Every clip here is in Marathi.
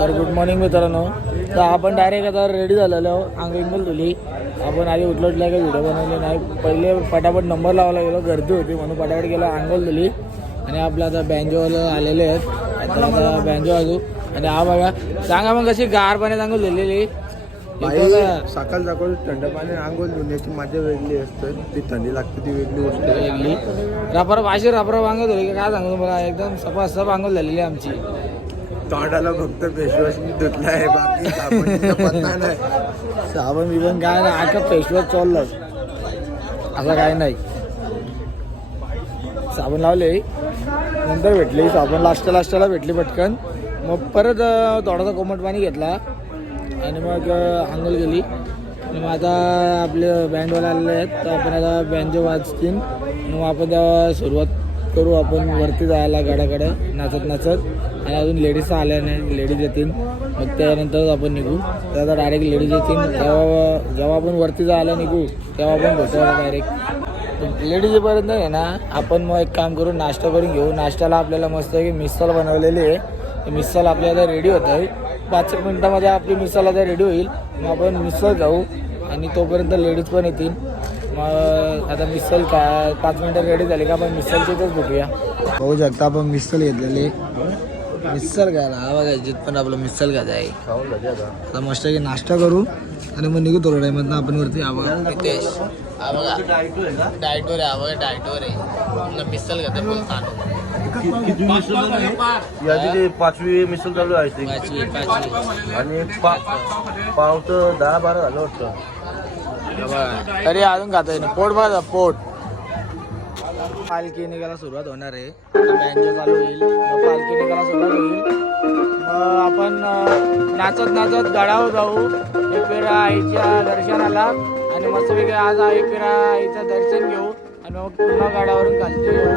तर गुड मॉर्निंग मित्रांनो. तर आपण डायरेक्ट आता रेडी झालेलो, अंग धुली. आपण आधी उठल्या काही व्हिडिओ बनवले नाही. पहिले पटापट नंबर लावायला गेलो, गर्दी होती म्हणून पटापट गेलो, अंघोळ धुली. आणि आपलं आता बँजोवाला आलेले आहेत. आता बँजो वाजू. आणि हा बघा, सांगा मग कशी गार पाण्यात अंघोळ धुलेली. सकाळ सकाळ थंड पाणी आंघोळ धुण्याची मजा वेगळी असते. ती थंडी लागते ती वेगळी गोष्ट वेगळी. रबरब अशी रबरब अंघोळ धुली काय सांगू तुम्हाला, एकदम सपासप अंघोळ झालेली आमची. तोंडाला फक्त फेसवॉशनी धुतला आहे, बाकी साबणाचा पत्ता नाही. साबण बिबण काय नाही, आता फेसवॉश चाललं असं काय नाही. साबण लावले नंतर भेटली, साबण लास्टला भेटली पटकन. मग परत थोडासा कोमट पाणी घेतला आणि मग आंघोळ गेली. आणि मग आता आपले बँडवाला आलेले आहेत, तर आपण आता बँजो वाजतील. मग आपण तेव्हा सुरुवात करू. आपण वरती जायला गाड्याकडे नाचत नाचत. आणि अजून लेडीज आल्या नाही, लेडीज येतील मग त्यानंतर आपण निघू. तर आता डायरेक्ट लेडीज येतील जेव्हा आपण वरती जायला निघू तेव्हा आपण भेटू डायरेक्ट. लेडीज येईपर्यंत आहे ना, आपण मग एक काम करू, नाश्ता करून घेऊ. नाश्त्याला आपल्याला मस्त की मिसल बनवलेली आहे. मिसल आपल्याला रेडी होत आहे. 5 मिनिटामध्ये आपली मिसल आता रेडी होईल. मग आपण मिसल जाऊ आणि तोपर्यंत लेडीज पण येतील. मग आता मिसल का 5 मिनिटं रेडी झाली का आपण मिसलची इथंच भेटूया. होऊ शकता आपण मिसल घेतलेली. मिसल घ्यायला हा बघा, जित पण आपलं मिसल घ्यायचं आहे. आता मस्त की नाश्ता करू आणि मग निघू थोड्या टायमात आपण वरती. हा बघा नितेश, हा बघा डायटवर आहे, हा बघा डायटवर आहे. मिसल घ्यायचं बोलता याची 5वी मिसल चालू आहे. 5वी आणि पाव तर 10-12 झालं वाटतं. तरी अजून खाता येईल. पोट बघा पोट. पालखी निघायला सुरुवात होणार आहे. बँजो चालू होईल, मग पालखी निघायला सुरुवात होईल. मग आपण नाचत नाचत गडावर जाऊ एकविरा आईच्या दर्शनाला. आणि मस्तपैकी आज एकविरा आईचं दर्शन घेऊ आणि मग पुन्हा गडावरून खालती येऊ.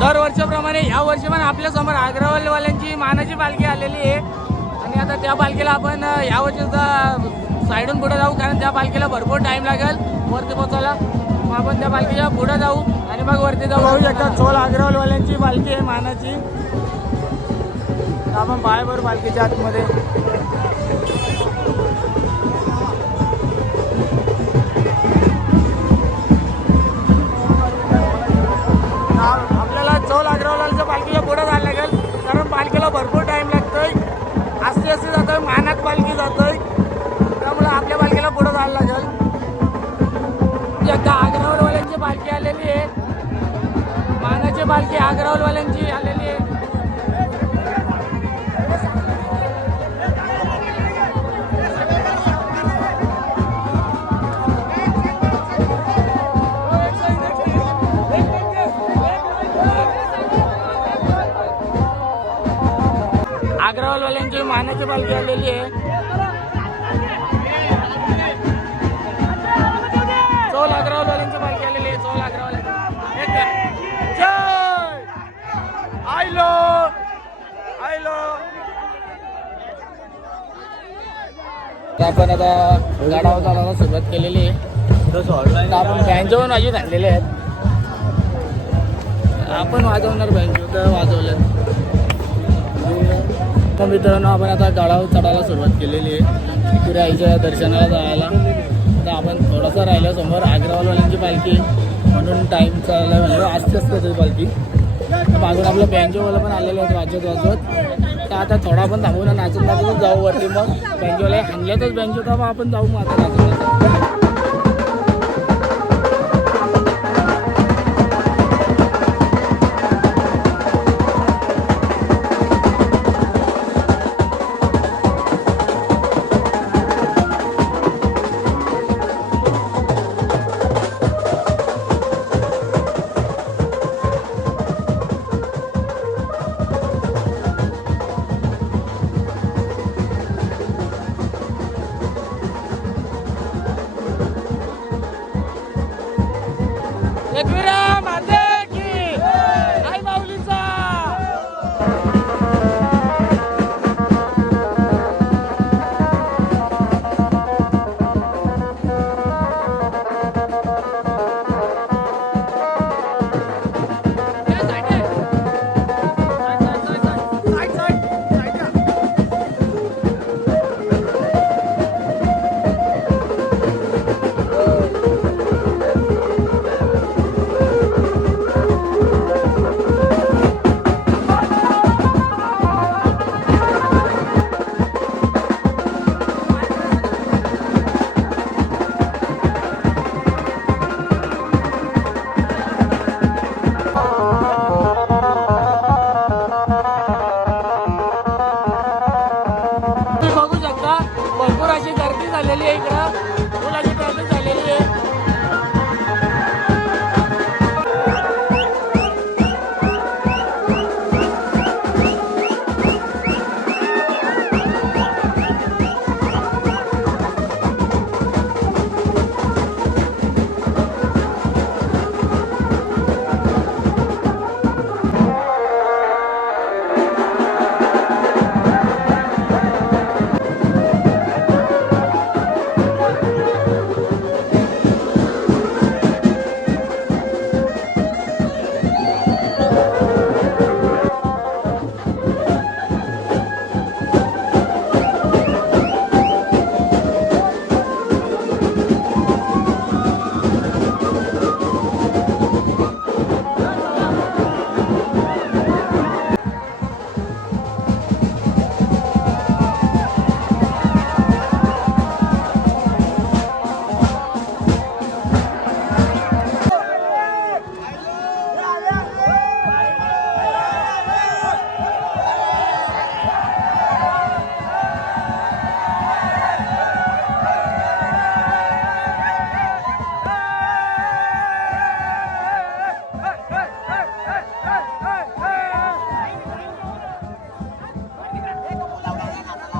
दरवर्षाप्रमाणे ह्या वर्षी पण आपल्या समोर अग्रवालवाल्यांची मानाची पालखी आलेली आहे आणि आता त्या पालखीला आपण ह्या वर्षी साईडून पुढे जाऊ, कारण त्या पालखीला भरपूर टाइम लागेल वरती पोहोचायला. मग आपण त्या पालखीच्या पुढे जाऊ आणि मग वरती जाऊ. बघू शकता चोल अग्रवालवाल्यांची पालखी आहे मानाची. आपण बाळेभर पालखीच्या आतमध्ये. आपल्याला चौल अग्रवालच्या पालखीच्या पुढे जायला लागेल, कारण पालखीला भरपूर टाइम लागतोय. आस्ते आस्ते जातोय, मानात पालखी जातोय, त्यामुळे आपल्या पालखीला पुढे जायला लागेल. एकदा अग्रवालवाल्यांची पालखी आलेली आहे, मानाची पालखी अग्रवालवाल्यांची आलेली आहे. अग्रवालवाल्यांची मानाची पालखी आलेली आहे. चौल अग्रवालवाल्यांची पालखी आलेली आहे. चौल अग्रवाल जय आयलो आयलो. आपण आता गाडावर चालायला सुरुवात केलेली आहे. आपण बँजो वाजवत आणलेले आहेत. आपण वाजवणार बँजो तर वाजवलं. तर मित्रांनो आपण आता गाडावर चढायला सुरुवात केलेली आहे पुढे आईच्या दर्शनाला जायला. तर आपण थोडासा राहिला समोर अग्रवालवाल्यांची पालखी म्हणून टाईम चालला म्हणजे आस्ते आस्ते त्याची पालखी. मागून आपलं बँजोवाला पण आलेलं आहेत वाजवत वाजवत. तर आता थोडा आपण थांबून नाचत नाचतच जाऊ वरती. मग बँजोवाला आणल्यातच बँजो तर मग आपण जाऊ मग आता नाचत.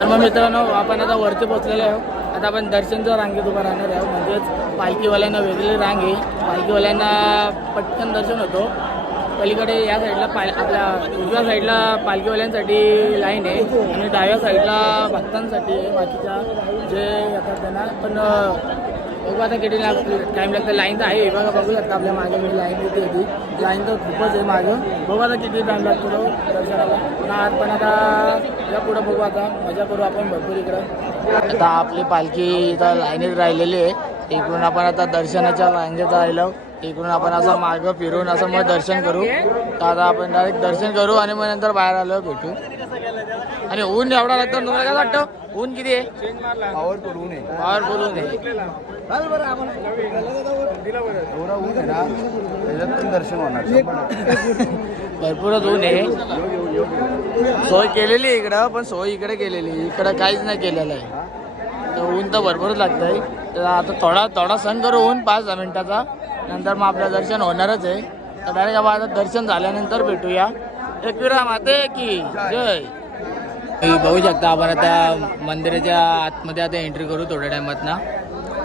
तर मग मित्रांनो आपण आता वरती पोहोचलेलो आहोत. आता आपण दर्शनच्या रांगेत उभं राहणार आहोत. म्हणजेच पालखीवाल्यांना वेगळी रांग आहे. पालखीवाल्यांना पटकन दर्शन होतो. पलीकडे या साईडला आपल्या उजव्या साईडला पालखीवाल्यांसाठी लाईन आहे आणि डाव्या साईडला भक्तांसाठी आहे बाकीच्या जे येतात त्यांना. पण बघू आता किती टाईम लागतं. लाईन तर आहे बघा, बघू शकता आपल्या मागे मी लाईन येते होती. लाईन तर खूपच आहे मागं. बघू आता किती टाईम लागतो तो दर्शनाला ना. पण आता या पुढं बघू, आता मजा करू आपण भरपूर इकडं. आता आपली पालखी इथं लाईनीत राहिलेली आहे. इकडून आपण आता दर्शनाच्या लाईनीत राहिलो. इकडून आपण असं मागं फिरून असं मग दर्शन करू. तर आता आपण डायरेक्ट दर्शन करू आणि मग नंतर बाहेर आलो भेटू. आणि ऊन एवढा लागतं तुम्हाला काय वाटतं? ऊन किती आहे? पॉवरफुल ऊन आहे. पॉवरफुल ऊन आहे. एवढा ऊन आहे ना, त्याच्यात पण दर्शन होणार. भरपूरच ऊन आहे. सोय केलेली आहे इकडं, पण सोय इकडे केलेली, इकडं काहीच नाही केलेलं आहे. तर ऊन तर भरपूरच लागतं आहे. तर आता थोडा सण करू ऊन 5-10 मिनिटाचा, नंतर मग आपलं दर्शन होणारच आहे. तर डायरेक्ट आपण आता दर्शन झाल्यानंतर भेटूया. एकविरा माते की जय. बघू शकता आपण आता मंदिराच्या आतमध्ये आता एंट्री करू थोड्या टायमात ना.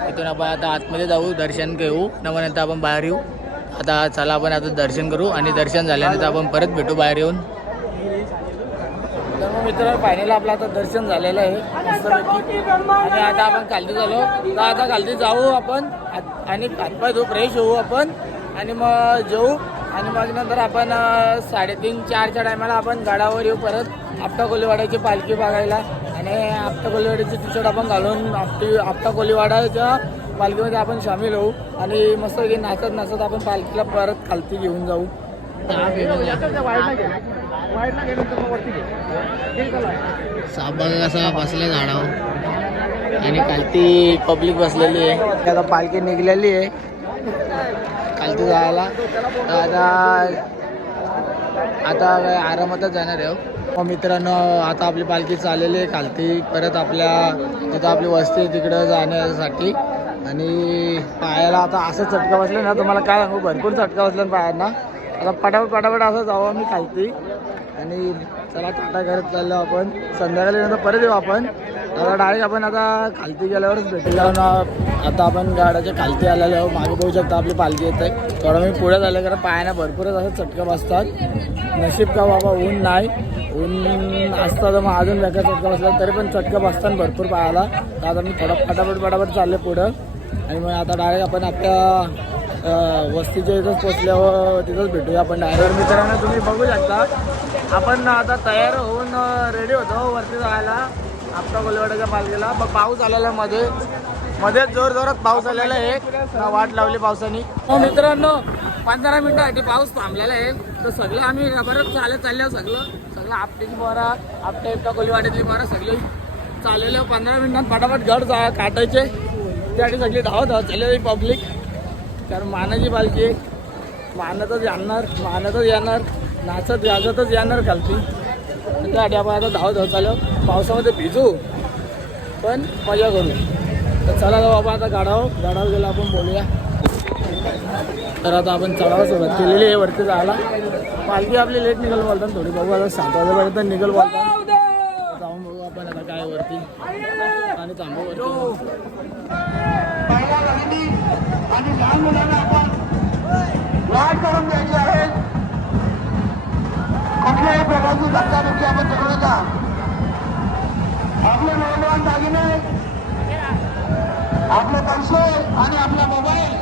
इथून आपण आता आतमध्ये जाऊ, दर्शन घेऊ, मग नंतर आपण बाहेर येऊ. आता चला आपण आता दर्शन करू आणि दर्शन झाल्यानंतर आपण परत भेटू बाहेर येऊन. तर मग मित्रांनो फायनल आपलं आता दर्शन झालेलं आहे मस्तपैकी. आणि आता आपण खालती झालो, तर आता खालती जाऊ आपण आणि हातपाय धुवू, फ्रेश होऊ आपण आणि मग जेऊ. आणि मग नंतर आपण 3:30-4च्या टायमाला आपण गडावर येऊ परत आपटा कोलीवाड्याची पालखी बघायला. आणि आपटा कोलीवाड्याची टी शर्ट आपण घालून आपटा कोलीवाड्याच्या पालखीमध्ये आपण सामील होऊ आणि मस्तपैकी नाचत आपण पालखीला परत खालती घेऊन जाऊ. साबा कसा बसला झाडावर आणि खालती पब्लिक बसलेली आहे. आता पालखी निघलेली आहे खालती जायला. आता आरामातच जाणार आहे. मग मित्रांनो आता आपली पालखी चाललेली आहे खालती परत आपल्या तिथं आपली वस्ती आहे तिकडं जाण्यासाठी. आणि पायाला आता असं चटका बसलं ना, तुम्हाला काय सांगू, भरपूर चटका बसला पायांना. आता पटापट असं जाऊ आम्ही खालती. आणि चला टाटा करत चाललो आपण. संध्याकाळी नंतर परत येऊ आपण. आता डायरेक्ट आपण आता खालती गेल्यावरच भेटला ना. आता आपण गाड्याच्या खालती आलेलो आहो. मागे बघू शकता आपली पालखी येत आहे. थोडं मी पुढे झालं कारण पायाना भरपूरच असं चटका बसतात. नशीब का बाबा ऊन नाही, ऊन असतं तर मग अजून वेगळा चटका बसला, तरी पण चटका बसतात भरपूर पायाला. तर आता मी थोडं फटाफट चालले पुढं. आणि मग आता डायरेक्ट आपण आपल्या वस्तीच्या इथंच पोचल्यावर तिथंच भेटूया आपण डायरेक्ट. मित्रांनो तुम्ही बघू शकता आपण आता तयार होऊन रेडी होतो वरती जायला आपटा कोलीवाड्याच्या पालखीला. मग पाऊस आलेला मध्येच जोरात पाऊस आलेला आहे. वाट लावली पावसाने. मित्रांनो 15 मिनिटासाठी पाऊस थांबलेला आहे. तर सगळं आम्ही बरंच चालले सगळं आपट्याची बोरा आपटा कोलीवाड्यातली बोरा सगळी चाललेलं 15 मिनिटात फटाफट घर काटायचे. त्यासाठी सगळी धावत चाललेली पब्लिक. कारण मानाची पालखी आहे, मानातच येणार नाचत गाजतच येणार खालती. त्यासाठी आपण आता धावत चाललो. पावसामध्ये भिजू पण मजा करू. तर चला जाऊ आपण आता गाडावर गेलो आपण बोलूया. तर आता आपण चढायला सुरुवात केलेली आहे वरती जायला. पालखी आपली लेट निघाल बोलतात थोडी. बघू आता 7 वाजेपर्यंत निघाल बोलतात. जाऊन बघू आपण आता काय वरती आणि थांबू वरती. आणि लहान मुलांना आपण वाट करून द्यायची आहे. कुठल्याही प्रकारची धक्काबुक्की आपण करू नका. आपले मौल्यवान दागिने, आपले पैसे आणि आपला मोबाईल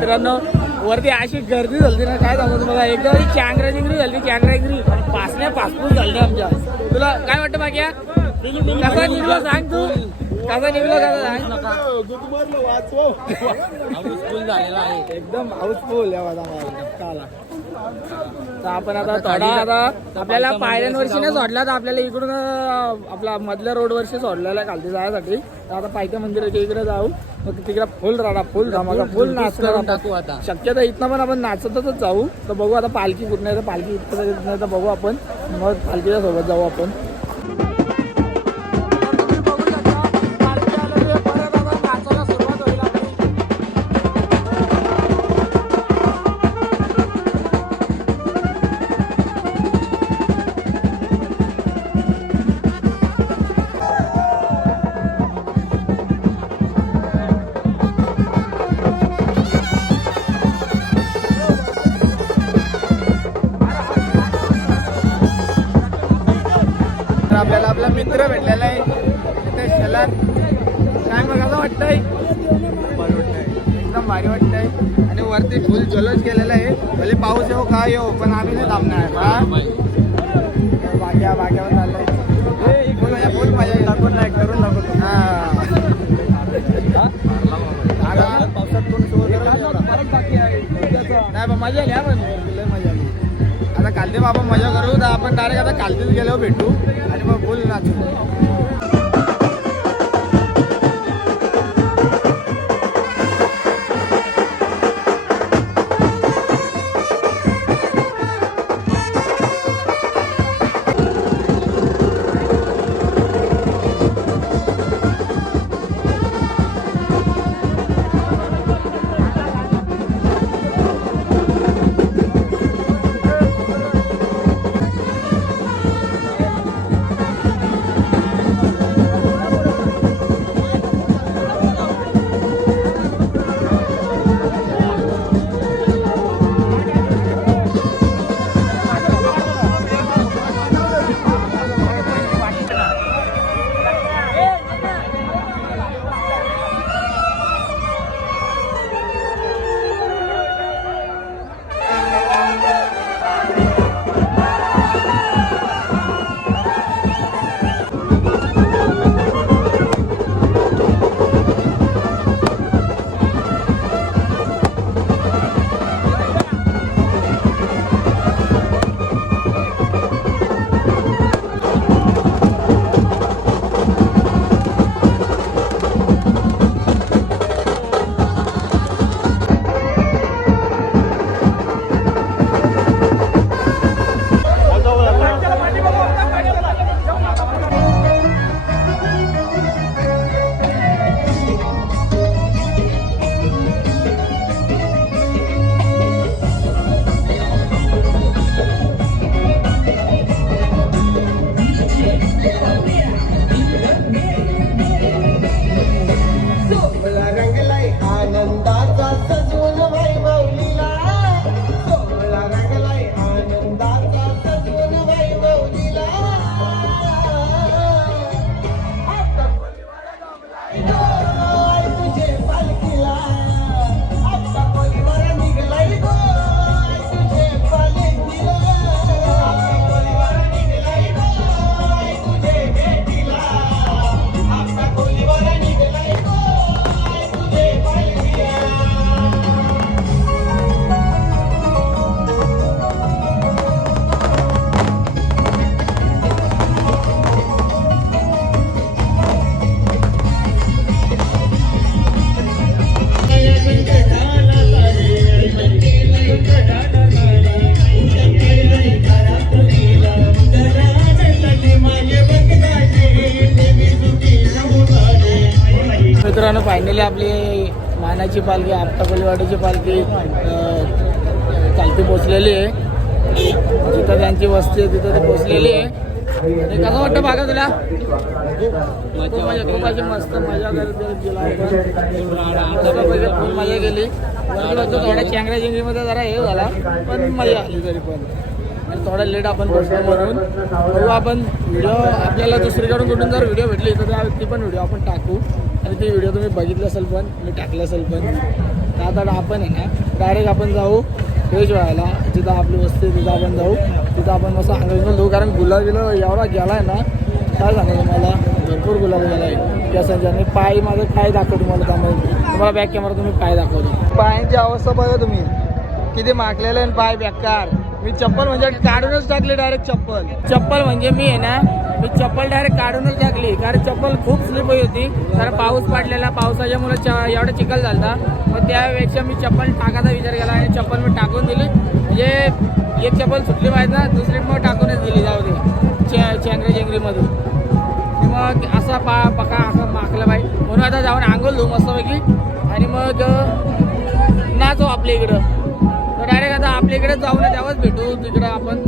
मित्रांनो वरती अशी गर्दी झाली ना काय सांगतो बघा एकदम चांगरा जिंगरी झाली चांगरा जिंगरी पासण्या पासपूस झाली आमच्या तुला काय वाटतं बाकी कसा निघलो सांग तू कसा निघलो कसा हाऊसफुल झालेला आहे एकदम हाऊसफुल या चला तर आपण आता थोडा आता आपल्याला पायऱ्यांवरशी नाही सोडला तर आपल्याला इकडून आपला मधल्या रोडवरशी सोडलेला खालती जायसाठी तर आता पायथ्या मंदिराच्या इकडे जाऊ मग तिकडे फुल राडा फुल धमाका फुल नाचणार टाकू आता शक्यता इथनं पण आपण नाचतच जाऊ तर बघू आता पालखी कुठं नाही तर पालखी इथं नाही तर बघू आपण मग पालखीच्या सोबत जाऊ आपण आपल्याला आपला मित्र भेटलेला आहे तिथे शेलार काय मग असं वाटतंय एकदम भारी वाटतंय आणि वरती फुल जल्लोष केलेला आहे भले पाऊस येऊ काय येऊ पण आम्ही नाही थांबणार बाग्यावर चाललंय फुल मजा दाखवून नाही करून दाखवतो पावसात कोण शो नाही मजा घ्या पण मजा आता कालते बाबा मजा करू तर आपण डायरेक्ट आता कालतीच गेलो भेटू आणि मग बोल नाचू मित्रांनो फायनली आपली मानाची पालखी आपटाकोलीवाडीची पालखी चालती पोचलेली आहे जिथं त्यांची वस्ती आहे तिथं ते पोचलेली आहे कसं वाटतं बघा तुला खूप अशी मस्त मजा फुल मजा केली थोड्या चँगऱ्या जिंगरीमध्ये जरा हे झाला पण मजा आली तरी पण थोडा लेट आपण बसलो म्हणून बघू आपण व्हिडिओ आपल्याला दुसरीकडून कुठून जर व्हिडिओ भेटली तर ती पण व्हिडिओ आपण टाकू आणि ती व्हिडिओ तुम्ही बघितली असेल पण मी टाकली असेल पण तर आता आपण आहे ना डायरेक्ट आपण जाऊ फ्रेश व्हायला, जिथं आपली वस्ती आहे तिथं आपण जाऊ, तिथं आपण मस्त आंघोळ घेऊ. कारण गुलाब गेलं एवढा गेला आहे ना, काय सांगू तुम्हाला, भरपूर गुलाब गेला आहे केसांच्या. आणि पाय माझं काय दाखवतो तुम्हाला, त्यामध्ये तुम्हाला बॅक कॅमेरा तुम्ही पाय दाखवतो. पायांची अवस्था बघा तुम्ही किती माखलेलं आहे, पाय बेकार. मी चप्पल म्हणजे काढूनच टाकली डायरेक्ट. चप्पल म्हणजे मी आहे ना, मी चप्पल डायरेक्ट काढूनच टाकली, कारण चप्पल खूप स्लिप होई होती. कारण पाऊस पडलेला, पावसाच्या मुळे एवढा चिखल झाला. मग त्यापेक्षा मी चप्पल टाकायचा विचार केला आणि चप्पल मी टाकून दिली. म्हणजे एक चप्पल सुटली पाहिजे ना, दुसरी मग टाकूनच दिली, जाऊ दे चेंगरीमधून. मग असा पका असं माखलं बाई. म्हणून आता जाऊन आंघोळ धुऊ मस्तपैकी आणि मग नाचो आपल्या इकडं. तर डायरेक्ट आता आपल्या इकडे जाऊ ना, तेव्हाच भेटू तिकडं आपण.